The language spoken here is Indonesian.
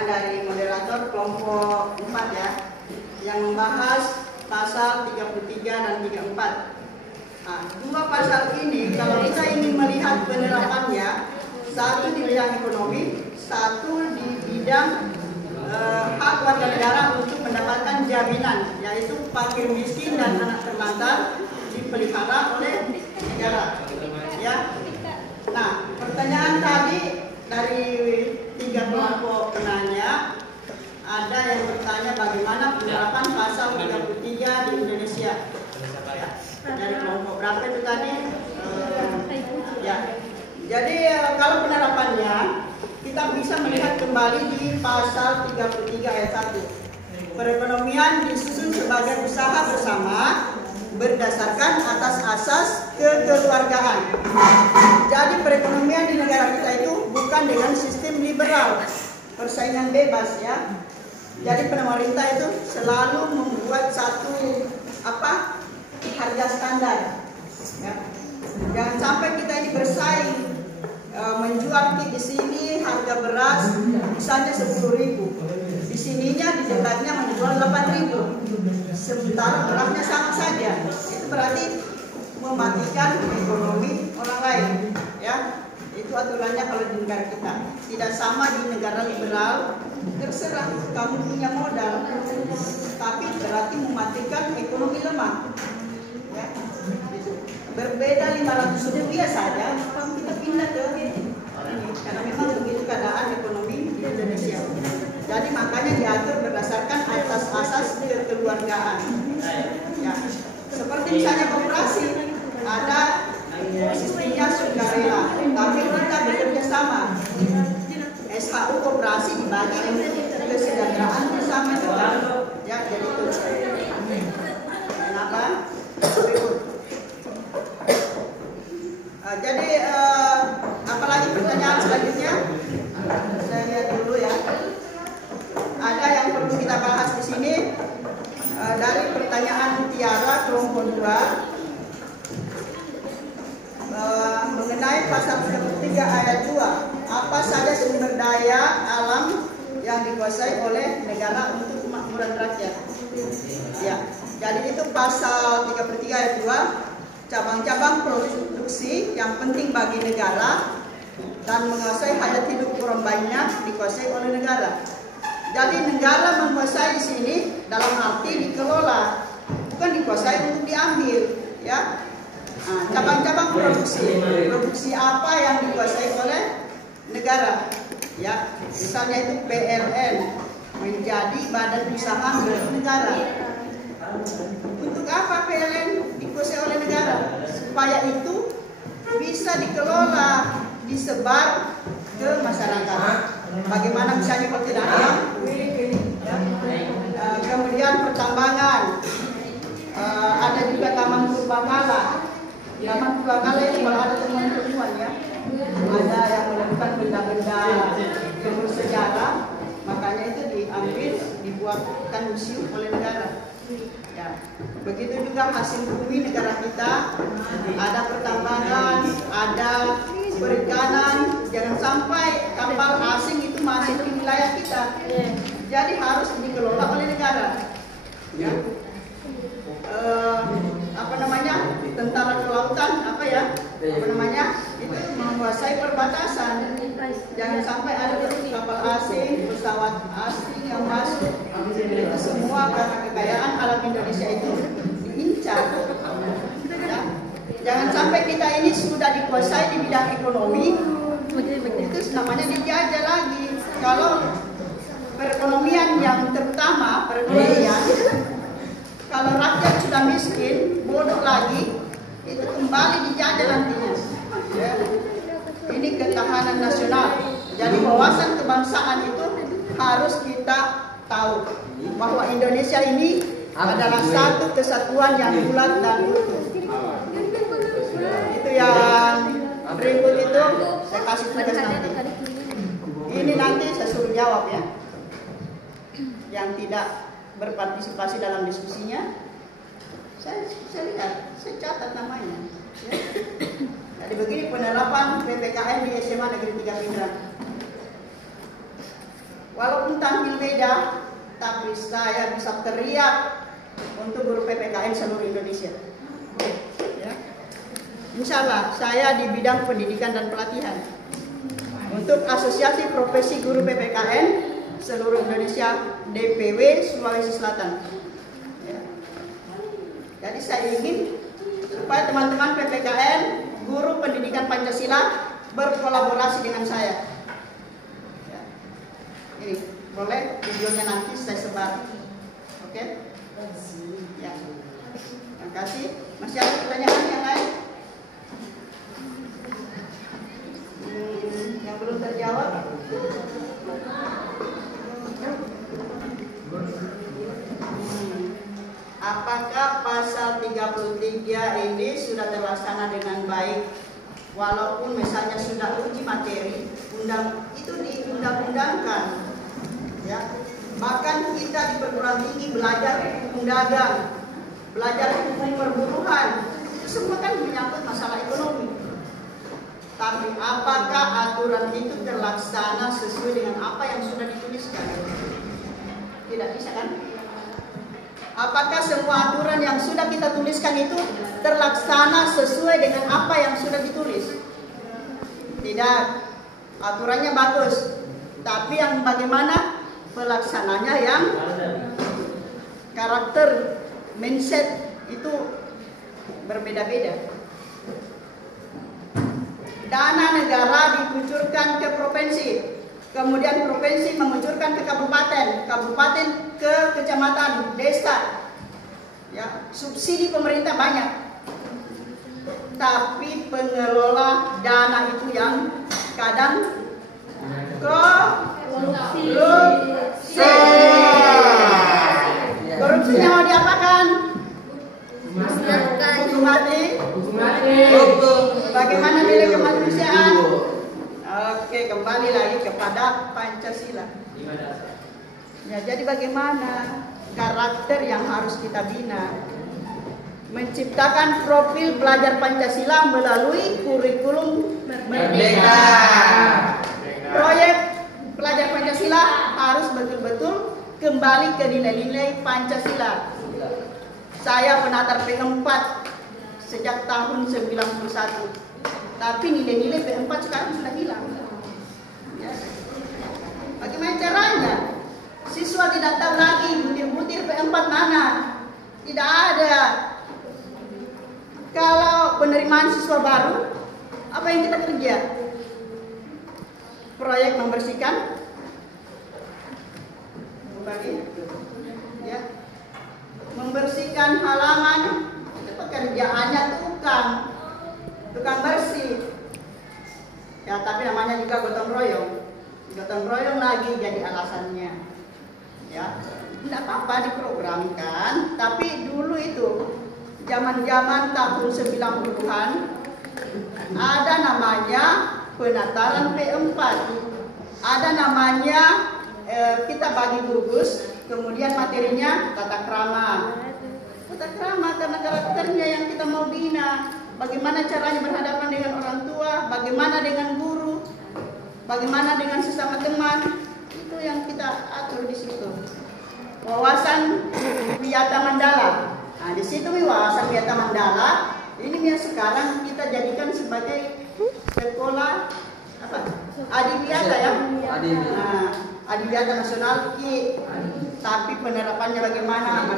pertanyaan dari moderator kelompok 4 ya, yang membahas pasal 33 dan 34. Nah, dua pasal ini kalau kita ingin melihat penerapannya, satu di bidang ekonomi, satu di bidang hak warga negara untuk mendapatkan jaminan, yaitu fakir miskin dan anak terlantar dipelihara oleh negara. Ya. Nah, pertanyaan tadi dari 3 kelompok penanya, ada yang bertanya bagaimana penerapan pasal 33 di Indonesia. Dari kelompok berapa itu tadi? Ya. Jadi kalau penerapannya kita bisa melihat kembali di pasal 33 ayat 1. Perekonomian disusun sebagai usaha bersama berdasarkan atas asas kekeluargaan. Jadi perekonomian di negara kita itu bukan dengan sistem liberal, persaingan bebas ya. Jadi pemerintah itu selalu membuat satu harga standar. Ya. Jangan sampai kita ini bersaing menjual di sini harga beras misalnya 10.000, di sininya di dekatnya menjual 8.000, sementara berasnya sama saja. Itu berarti mematikan ekonomi orang lain, ya. Itu aturannya kalau di negara kita. Tidak sama di negara liberal, terserah kamu punya modal, tapi berarti mematikan ekonomi lemah. Ya. Berbeda 500 rupiah saja, kita pindah ke ini, karena memang begitu keadaan ekonomi di Indonesia. Jadi makanya diatur berdasarkan asas kekeluargaan. Ya. Seperti misalnya koperasi, ada sistemnya sukarela, tapi kita bekerja sama. SHU koperasi dibagi untuk kesejahteraan bersama juga. Ya, jadi itu. Kenapa? Jadi apalagi pertanyaan selanjutnya? Saya lihat dulu ya. Ada yang perlu kita bahas di sini dari pertanyaan Tiara kelompok 2 mengenai pasal 33 ayat 2. Apa saja sumber daya alam yang dikuasai oleh negara untuk kemakmuran rakyat? Ya. Jadi itu pasal 33 ayat 2. Cabang-cabang produksi yang penting bagi negara dan menguasai hajat hidup orang banyak dikuasai oleh negara. Jadi negara menguasai di sini dalam arti dikelola, bukan dikuasai untuk diambil, ya. Nah, cabang-cabang produksi apa yang dikuasai oleh negara, ya. Misalnya itu PLN menjadi badan usaha milik negara. Untuk apa PLN dikuasai oleh negara? Supaya itu bisa dikelola, disebar ke masyarakat. Bagaimana misalnya kalau tidak ada, kemudian pertambangan, ada juga taman purbakala. Taman purbakala itu kalau ada temuan-temuan ya, ada yang melakukan benda-benda yang bersejarah, makanya itu diambil, dibuatkan museum oleh negara. Ya. Begitu juga hasil bumi negara kita, ada pertambangan, ada perikanan. Jangan sampai kapal asing itu masuk di wilayah kita. Jadi harus dikelola oleh negara. Ya. Tentara kelautan itu menguasai perbatasan. Jangan sampai ada kapal asing, pesawat asing yang masuk. Itu semua karena kekayaan alam Indonesia itu diincar. Ya. Jangan sampai kita ini sudah dikuasai di bidang ekonomi, itu namanya dijajah lagi. Kalau perekonomian yang terutama perekonomian, kalau rakyat sudah miskin, bodoh lagi, itu kembali dijajah nantinya. Ya. Ini ketahanan nasional. Jadi wawasan kebangsaan itu harus kita tahu bahwa Indonesia ini adalah satu kesatuan yang bulat dan utuh. Itu yang berikut itu saya kasih tugas nanti. Ini nanti saya suruh jawab ya. Yang tidak berpartisipasi dalam diskusinya, saya lihat, saya catat namanya. Ya. Jadi begini penerapan PPKN di SMA Negeri 3 Pindrang. Walaupun tampil beda, tapi saya bisa teriak untuk guru PPKN seluruh Indonesia. Ya. Insya Allah saya di bidang pendidikan dan pelatihan untuk Asosiasi Profesi Guru PPKN seluruh Indonesia DPW Sulawesi Selatan. Ya. Jadi saya ingin supaya teman-teman PPKN guru pendidikan Pancasila berkolaborasi dengan saya. Ya. Ini boleh videonya nanti saya sebar. Oke? Ya. Terima kasih. Masih ada pertanyaan yang lain? Yang belum terjawab? Apakah pasal 33 ini sudah terlaksana dengan baik? Walaupun misalnya sudah uji materi, itu diundang-undangkan, ya. Bahkan kita di perguruan tinggi belajar hukum dagang, belajar hukum perburuhan, itu semua kan menyangkut masalah ekonomi. Tapi apakah aturan itu terlaksana sesuai dengan apa yang sudah dituliskan? Tidak bisa kan? Apakah semua aturan yang sudah kita tuliskan itu terlaksana sesuai dengan apa yang sudah ditulis? Tidak. Aturannya bagus, tapi yang bagaimana pelaksananya yang karakter, mindset itu berbeda-beda. Dana negara dikucurkan ke provinsi, kemudian provinsi mengucurkan ke kabupaten, kabupaten ke kecamatan, desa. Ya, subsidi pemerintah banyak, tapi pengelola dana itu yang kadang korupsi. Korupsinya mau diapakan? Hukum mati. Bagaimana nilai kemanusiaan? Oke, kembali lagi kepada Pancasila. Ya, jadi bagaimana karakter yang harus kita bina? Menciptakan profil pelajar Pancasila melalui kurikulum Merdeka. Proyek pelajar Pancasila harus betul-betul kembali ke nilai-nilai Pancasila. Saya penatar P4 sejak tahun 91. Tapi nilai-nilai P4 sekarang sudah hilang. Ya. Bagaimana caranya? Siswa tidak tahu lagi butir-butir P4 mana. Tidak ada. Kalau penerimaan siswa baru, apa yang kita kerja? Proyek membersihkan, ya, membersihkan halaman. Itu pekerjaannya tukang bersih. Ya, tapi namanya juga gotong royong. Gotong royong lagi jadi alasannya. Ya, tidak apa-apa diprogramkan, tapi dulu itu zaman-zaman tahun 90-an ada namanya penataran P4, ada namanya kita bagi gugus, kemudian materinya tata krama. Tata krama karena karakternya yang kita mau bina, bagaimana caranya berhadapan dengan orang tua, bagaimana dengan guru, bagaimana dengan sesama teman, itu yang kita atur di situ. Wawasan Wiyata Mandala. Nah, di situ wawasan Wiyata Mandala ini yang sekarang kita jadikan sebagai sekolah apa? Adiwiyata ya. Nah, Adiwiyata Nasional Ki. Tapi penerapannya bagaimana?